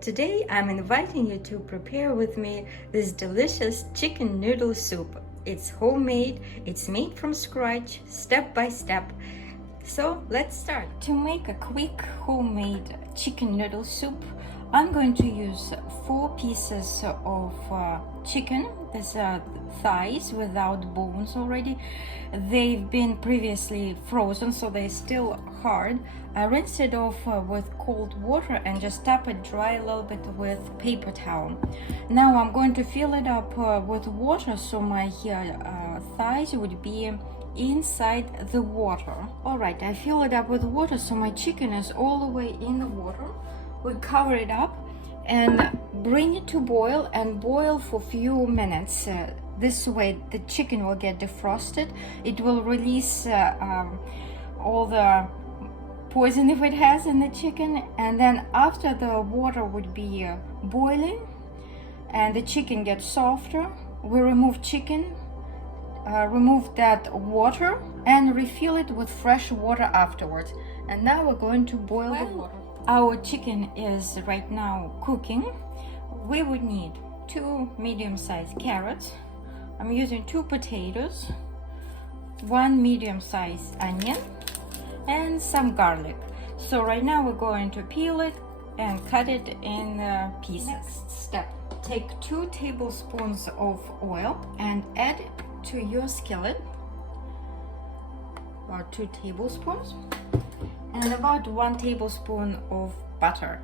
Today I'm inviting you to prepare with me this delicious chicken noodle soup. It's homemade, it's made from scratch, step by step. So let's start. To make a quick homemade chicken noodle soup, I'm going to use 4 pieces of chicken. These are thighs without bones already. They've been previously frozen, so they're still hard. I rinsed it off with cold water and just tap it dry a little bit with paper towel. Now I'm going to fill it up with water so my thighs would be inside the water. Alright, I fill it up with water so my chicken is all the way in the water. We cover it up and bring it to boil and boil for a few minutes. This way the chicken will get defrosted. It will release all the poison if it has in the chicken, and then after the water would be boiling and the chicken gets softer, we remove remove that water and refill it with fresh water afterwards. And now we're going to boil the water. Our chicken is right now cooking. We would need 2 medium-sized carrots. I'm using 2 potatoes, 1 medium-sized onion, and some garlic. So right now we're going to peel it and cut it in pieces. Next step, take 2 tablespoons of oil and add it to your skillet, about 2 tablespoons, and about 1 tablespoon of butter.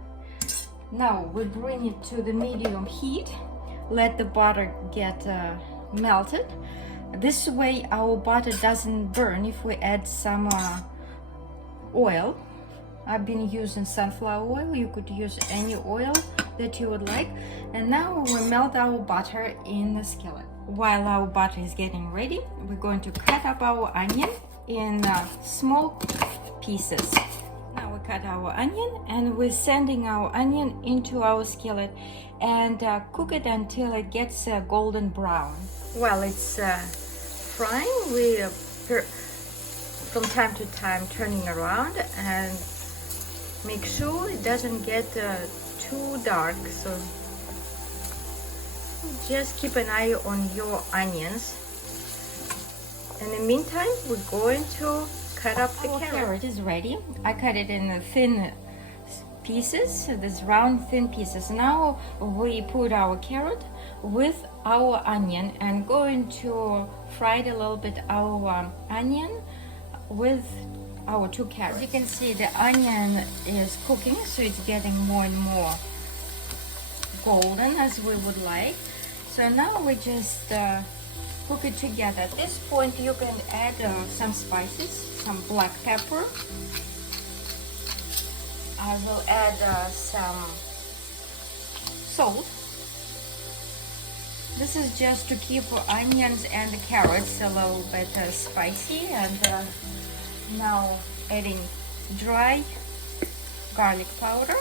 Now we bring it to the medium heat. Let the butter get melted. This way our butter doesn't burn if we add some oil. I've been using sunflower oil. You could use any oil that you would like. And now we melt our butter in the skillet. While our butter is getting ready, we're going to cut up our onion in small pieces. Now we cut our onion and we're sending our onion into our skillet and cook it until it gets golden brown. While it's frying, we from time to time turning around and make sure it doesn't get too dark. So just keep an eye on your onions. In the meantime, we're going to cut up the carrot. Carrot is ready. I cut it in thin pieces, these round thin pieces. Now we put our carrot with our onion and going to fry it a little bit, our onion with our 2 carrots. As you can see, the onion is cooking, so it's getting more and more golden as we would like. So now we just cook it together. At this point you can add some spices, some black pepper. I will add some salt. This is just to keep onions and the carrots a little bit spicy. And now adding dry garlic powder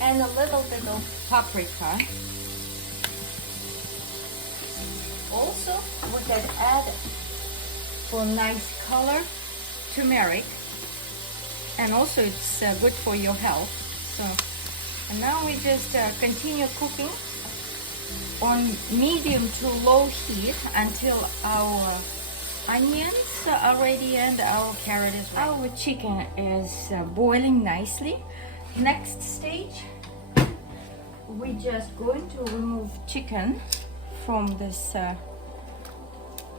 and a little bit of paprika. Also, we can add, for nice color, turmeric, and also it's good for your health. So, and now we just continue cooking on medium to low heat until our onions are ready and our carrot is ready. Our chicken is boiling nicely. Next stage, we're just going to remove chicken from this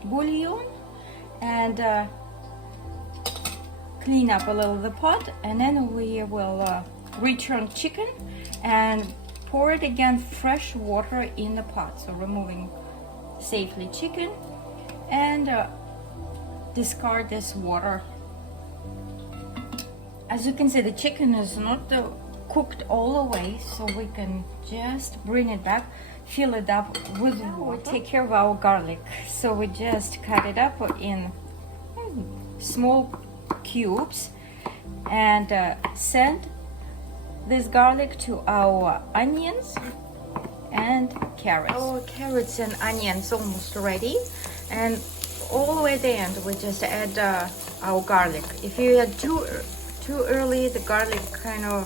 bouillon and clean up a little the pot, and then we will return chicken and pour it again fresh water in the pot. So removing safely chicken and discard this water. As you can see, the chicken is not cooked all the way, so we can just bring it back, fill it up with water. We take care of our garlic, so we just cut it up in small cubes and send this garlic to our onions and carrots. Our carrots and onions almost ready, and all the way at the end we just add our garlic. If you add too too early, the garlic kind of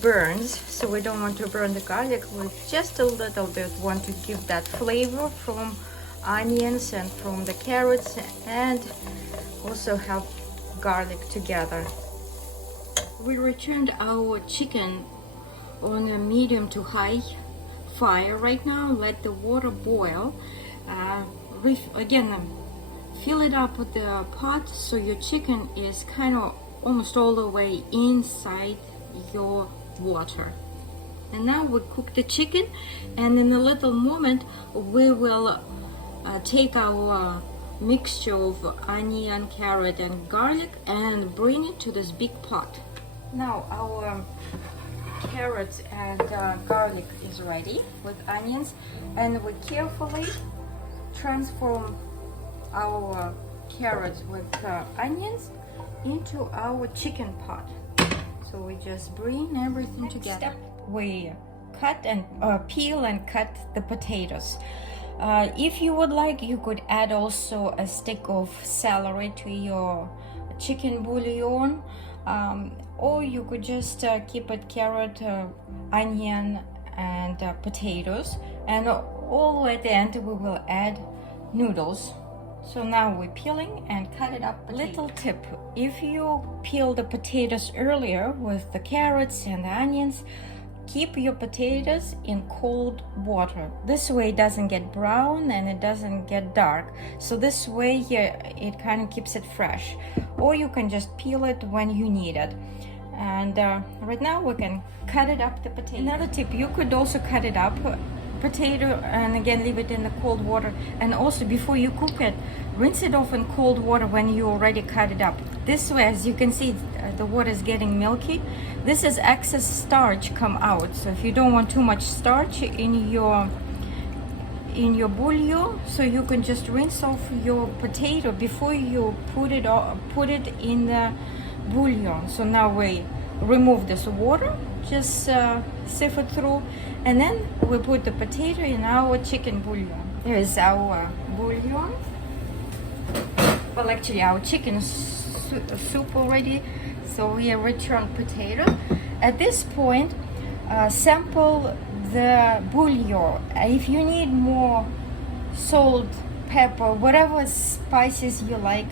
burns, so we don't want to burn the garlic. We just a little bit want to give that flavor from onions and from the carrots, and also have garlic together. We returned our chicken on a medium to high fire right now. Let the water boil. Again, fill it up with the pot so your chicken is kind of almost all the way inside your water. And now we cook the chicken, and in a little moment we will take our mixture of onion, carrot and garlic and bring it to this big pot. Now our carrots and garlic is ready with onions, and we carefully transform our carrots with onions into our chicken pot. So we just bring everything together. Step, we cut and peel and cut the potatoes. If you would like, you could add also a stick of celery to your chicken bouillon, or you could just keep it carrot, onion and potatoes, and all at the end we will add noodles. So now we're peeling and cut it up. Little tip, if you peel the potatoes earlier with the carrots and the onions, keep your potatoes in cold water. This way it doesn't get brown and it doesn't get dark. So this way it kind of keeps it fresh. Or you can just peel it when you need it. And right now we can cut it up, the potato. Another tip, you could also cut it up, potato, and again leave it in the cold water. And also before you cook it, rinse it off in cold water when you already cut it up. This way, as you can see, the water is getting milky. This is excess starch come out. So if you don't want too much starch in your bouillon, so you can just rinse off your potato before you put it in the bouillon. So now we remove this water, just sieve it through, and then we put the potato in our chicken bouillon. Here's our bouillon. Well, actually our chicken soup already. So we return potato. At this point, sample the bouillon. If you need more salt, pepper, whatever spices you like,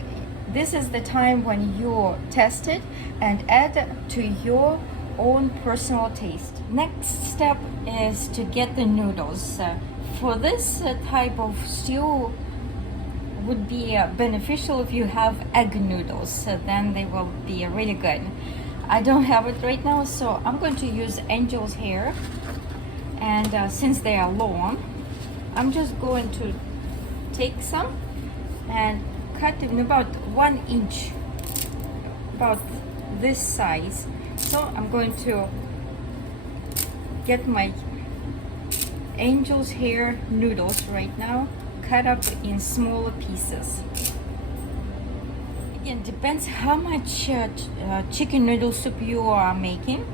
this is the time when you test it and add to your own personal taste. Next step is to get the noodles. For this type of stew would be beneficial if you have egg noodles, then they will be really good. I don't have it right now, so I'm going to use angel's hair, and since they are long, I'm just going to take some and cut in about 1 inch, about this size. So I'm going to get my angel's hair noodles right now, cut up in smaller pieces. Again, depends how much chicken noodle soup you are making.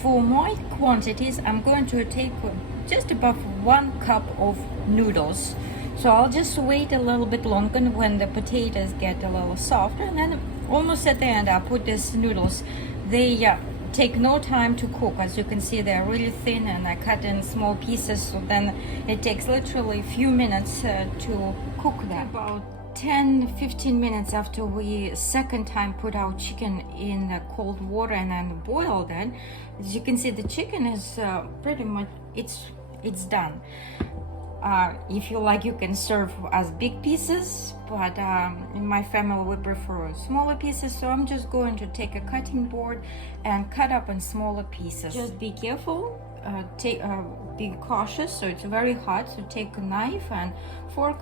For my quantities, I'm going to take just about 1 cup of noodles. So I'll just wait a little bit longer when the potatoes get a little softer, and then almost at the end I'll put these noodles. They take no time to cook. As you can see, they're really thin and I cut in small pieces, so then it takes literally a few minutes to cook them. About 10-15 minutes after we second time put our chicken in cold water and then boiled it, as you can see, the chicken is pretty much it's done. If you like, you can serve as big pieces, but in my family we prefer smaller pieces, so I'm just going to take a cutting board and cut up in smaller pieces. Just be careful, be cautious, so it's very hot, so take a knife and fork,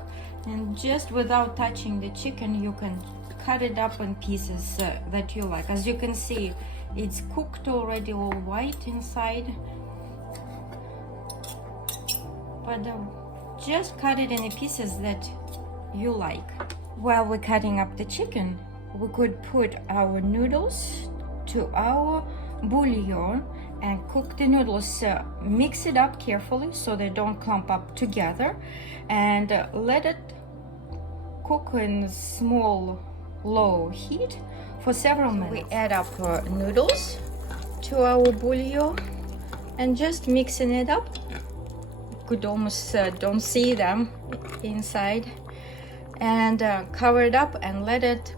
and just without touching the chicken you can cut it up in pieces that you like. As you can see, it's cooked already, all white inside, but just cut it in pieces that you like. While we're cutting up the chicken, we could put our noodles to our bouillon and cook the noodles. Mix it up carefully so they don't clump up together, and let it cook in small low heat for several minutes. We add up noodles to our bouillon and just mixing it up. You could almost don't see them inside. And cover it up and let it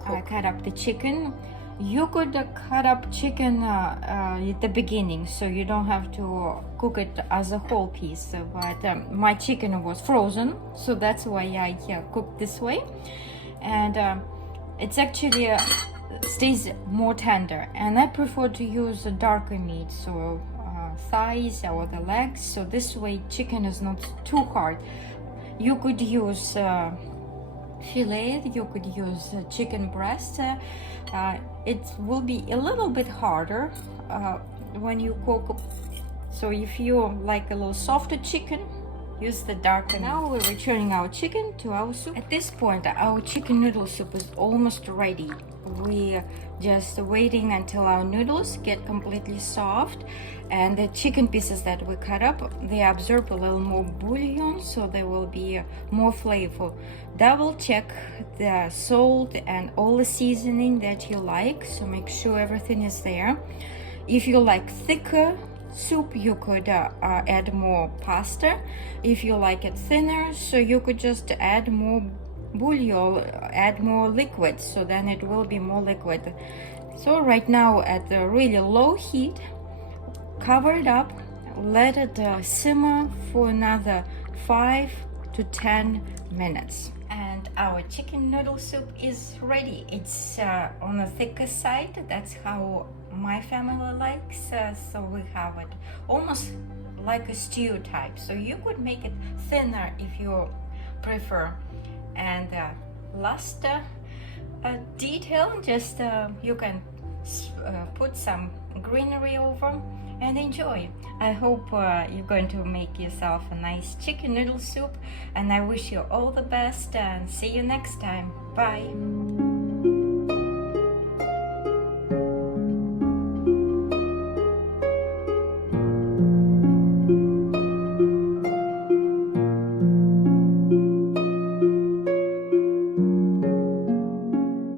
cook. I cut up the chicken. You could cut up chicken at the beginning, so you don't have to cook it as a whole piece. But my chicken was frozen, so that's why I cooked this way. And it's actually stays more tender. And I prefer to use a darker meat, so thighs or the legs. So this way, chicken is not too hard. You could use fillet, you could use chicken breast. It will be a little bit harder when you cook. So if you like a little softer chicken, use the darker. Now we're returning our chicken to our soup. At this point, our chicken noodle soup is almost ready. We're just waiting until our noodles get completely soft, and the chicken pieces that we cut up, they absorb a little more bouillon, so they will be more flavorful. Double check the salt and all the seasoning that you like, so make sure everything is there. If you like thicker soup, you could add more pasta. If you like it thinner, so you could just add more bouillon, add more liquid, so then it will be more liquid. So right now at a really low heat, cover it up, let it simmer for another 5 to 10 minutes. And our chicken noodle soup is ready. It's on the thicker side. That's how my family likes. So we have it almost like a stew type. So you could make it thinner if you prefer. And last detail, just you can put some greenery over and enjoy. I hope you're going to make yourself a nice chicken noodle soup, and I wish you all the best and see you next time. Bye.